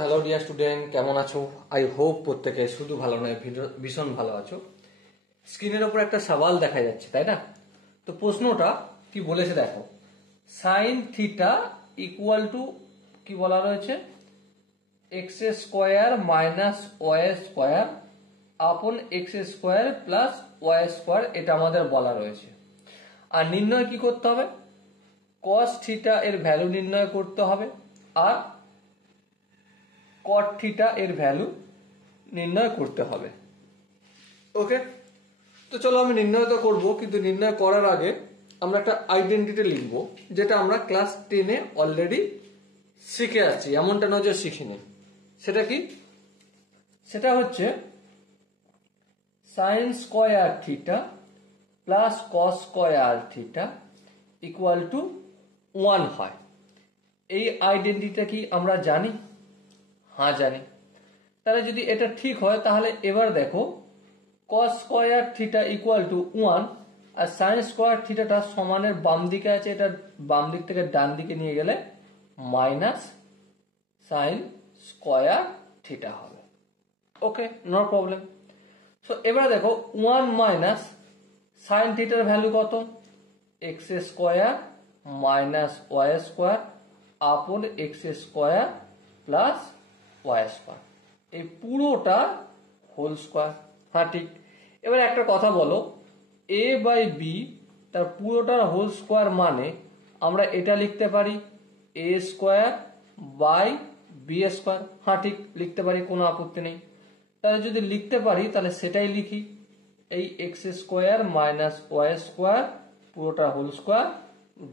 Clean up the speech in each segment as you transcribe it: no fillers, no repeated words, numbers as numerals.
Hello dear student, কেমন আছো? I hope প্রত্যেকে শুধু ভালো নয়, ভীষণ ভালো আছো। স্ক্রিনের ওপর একটা সওয়াল দেখা যাচ্ছে, তাই না? তো প্রশ্নটা কি বলেছে দেখো, সাইন থিটা ইকুয়াল টু কি বলা রয়েছে, x square minus y square upon x square plus Y square, এটা আমাদের বলা রয়েছে। আর নির্ণয় কি করতে হবে, কস থিটা এর ভ্যালু নির্ণয় করতে হবে আর কট থিটা এর ভ্যালু নির্ণয় করতে হবে। ওকে, তো চলো আমি নির্ণয় তো করবো, কিন্তু নির্ণয় করার আগে আমরা একটা আইডেন্টিটি লিখবো, যেটা আমরা ক্লাস 10-এ অলরেডি শিখে আসছি, এমনটা নয় যে শিখিনি। সেটা কি? সেটা হচ্ছে sine square theta plus cos square theta equal to 1 হয়। এই আইডেন্টিটিটা কি আমরা জানি? হ্যাঁ জানি। তাহলে যদি এটা ঠিক হয় তাহলে এবার দেখো, cos square theta equal to 1 আর সাইন স্কোয়ার থিটাটা সমানের বাম দিকে আছে, এটা বাম দিক থেকে ডান দিকে নিয়ে গেলে মাইনাস সাইন স্কোয়ার থিটা হবে। ওকে, নো প্রবলেম। সো এবার দেখো 1 মাইনাস সাইন থিটার ভ্যালু কত, x square minus y square upon x square plus Y square, এই পুরোটা হোল স্কোয়ার। হ্যাঁ ঠিক। এবার একটা কথা বলো, এ বাই বি তার পুরোটার হোল স্কোয়ার মানে আমরা এটা লিখতে পারি এ স্কোয়ার বাই বি স্কোয়ার। হ্যাঁ ঠিক, লিখতে পারি, কোনো আপত্তি নেই। তাহলে যদি লিখতে পারি তাহলে সেটাই লিখি, এই x square minus y square পুরোটা whole square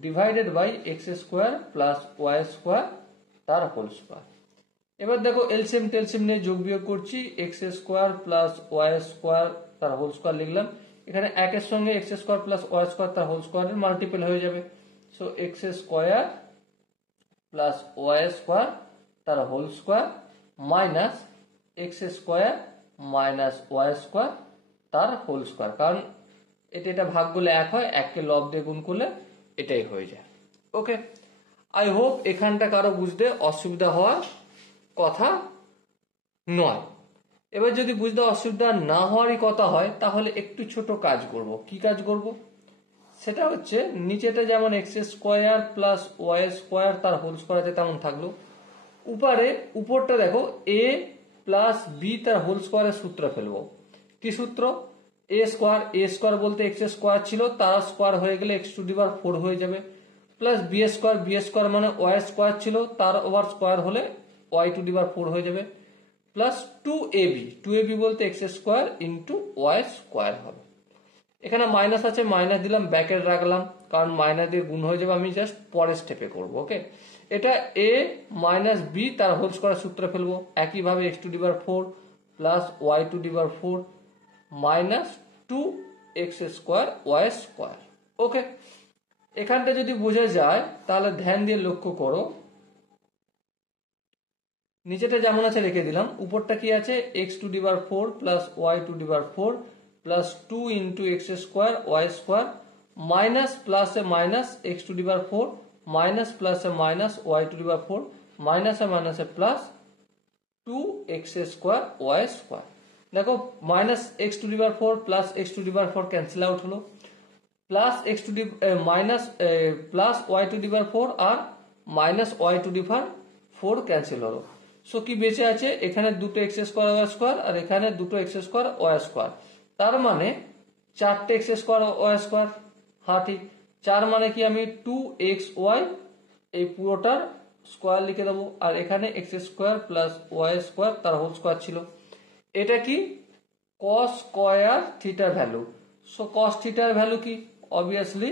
divided by x square plus Y square তার হোল স্কোয়ার। এবার দেখো এলসিএম টেলসিএম নিয়ে যোগ বিয়োগ করছি, x square plus Y square তার হোল স্কোয়ার লিখলাম, এখানে একের সঙ্গে x square plus Y square তার হোল স্কোয়ারের মাল্টিপল হয়ে যাবে। So x square plus Y square তার whole square minus x square minus y square তার হোল স্কোয়ার, কারণ এটা ভাগ করলে এক হয়, এককে লব দিয়ে গুণ করলে এটাই হয়ে যায়। ওকে, আই হোপ এখানটা কারো বুঝতে অসুবিধা হওয়ার কথা নয়। এবার যদি বুঝতে অসুবিধা না হওয়ারই কথা হয় তাহলে একটু ছোট কাজ করব। কি কাজ করব? সেটা হচ্ছে নিচেটা যেমন X square plus Y square তার হোল স্কোয়ার আছে তেমন থাকলো, উপরটা দেখো এ প্লাস বি তার হোল স্কোয়ারের সূত্র ফেলবো। কি সূত্র? এ স্কোয়ার বলতে এক্স স্কোয়ার ছিল, তার স্কোয়ার হয়ে গেলে এক্স টু দি পাওয়ার 4 হয়ে যাবে, প্লাস বি স্কোয়ার মানে ওয়াই স্কোয়ার ছিল, তার ওভার স্কোয়ার হলে ওয়াই টু দি পাওয়ার 4 হয়ে যাবে, প্লাস 2ab বলতে X square into Y square হবে। এখানে মাইনাস আছে, মাইনাস দিলাম, ব্যাকেট রাখলাম, কারণ মাইনাস দিয়ে গুণ হয়ে যাবে, আমি জাস্ট পরের স্টেপে করবো। ওকে, এটা এ মাইনাস বি তার হোল স্কোয়ার সূত্র ফেলবো, একইভাবে x to the power 4 plus y to the power 4 minus 2x square Y square. Okay, এখানটা যদি বোঝা যায় তাহলে ধ্যান দিয়ে লক্ষ্য করো, নিচেটা যেমন আছে রেখে দিলাম, উপরটা কি আছে, x to the power 4 plus y to the power 4 plus 2 into x square Y square minus প্লাসে minus x to the power 4 minus প্লাসে minus Y to the power 4 মাইনাসে মাইনাসে plus 2x square Y square. দেখো minus x to the power 4 plus x to the power 4 cancel out হলো, plus x to the minus plus y to the power 4 আর minus Y to the power 4 cancel হলো। So কি বেঁচে আছে, এখানে দুটো X square Y square আর এখানে দুটো এক্স স্কোয়ার ওয়াই স্কোয়ার, তার মানে 4টে এক্স স্কোয়ার ওয়াই স্কোয়ার। হ্যাঁ ঠিক, 4 মানে কি, আমি 2xy এই পুরোটার স্কোয়ার লিখে দেবো, আর এখানে X square plus Y square তার হোল স্কোয়ার ছিল। এটা কি, কস স্কোয়ার থিটার ভ্যালু। সো কস থিটার ভ্যালু কি, obviously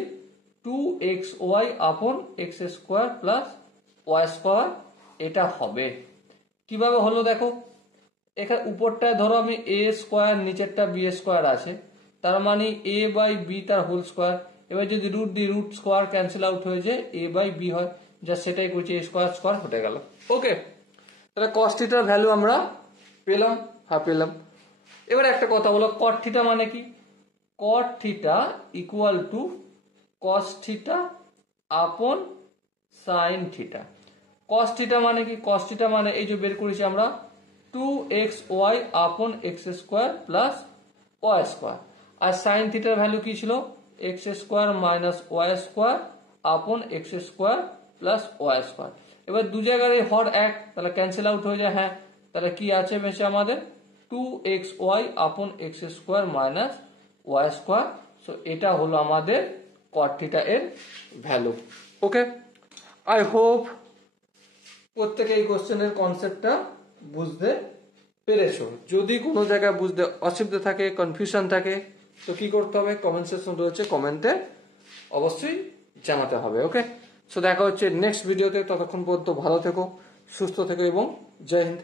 2xy upon x square plus Y square এটা হবে। কিভাবে হলো দেখো, এখানে উপরটায় ধরো আমি এ স্কোয়ার, নিচেরটা বি স্কোয়ার আছে, তার মানে এ বাই বি তার হোল স্কোয়ার। এবার যদি root the root square cancel out হয়ে যায়, এ বাই বি হয়, যা সেটাই করছি, এ স্কোয়ার স্কোয়ার হতে গেল। ওকে, তাহলে কস থিটার ভ্যালু আমরা পেলাম। হ্যাঁ পেলাম। এবার একটা কথা বলো, কট থিটা মানে কি? Cot theta equal to cos theta upon sine theta. cos theta মানে কি? cos থিটা মানে এই যে বের করেছি আমরা 2xy upon x square plus y square. আর sin থিটার ভ্যালু কি ছিল? x square minus y square upon x square plus y square. এবার দু জায়গার এই হর এক, তাহলে ক্যান্সেল আউট হয়ে যায়। হ্যাঁ, তাহলে কি আছে বেশি আমাদের? 2xy upon x square minus y square. So এটা হলো আমাদের cot থিটা এর ভ্যালু। ওকে, আই হোপ প্রত্যেকে এই কোশ্চেনের কনসেপ্টটা বুঝতে পেরেছো। যদি কোনো জায়গায় বুঝতে অসুবিধা থাকে, কনফিউশন থাকে, তো কি করতে হবে? কমেন্ট সেকশন রয়েছে, কমেন্টে অবশ্যই জানাতে হবে। ওকে, সো দেখা হচ্ছে নেক্সট ভিডিওতে। ততক্ষণ পর্যন্ত ভালো থেকো, সুস্থ থেকো এবং জয় হিন্দ।